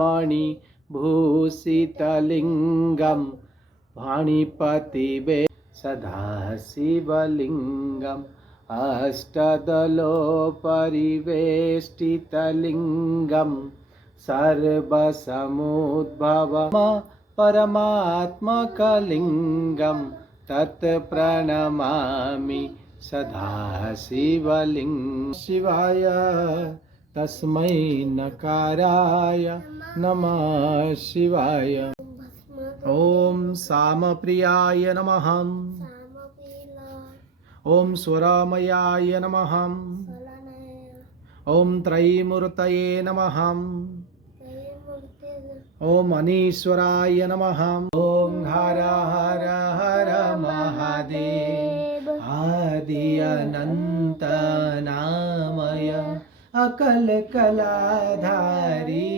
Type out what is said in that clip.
मणिभूषितलिङ्गं पाणिपतिवे सदाशिवलिङ्गम् अष्टदलोपरिवेष्टितलिङ्गं सर्वसमुद्भवम् परमात्मकलिङ्गं तत्प्रणमामि सदाशिवलिङ्गं। शिवाय तस्मै नकाराय नमः शिवाय। ॐ सामप्रियाय नमः। ॐ स्वरामयाय नमः। ॐ त्रयीमूर्तये नमः। ॐ अनीश्वराय नमः। ॐ हर हर हर महादेव आदि अनंत नामय अकल कलाधारी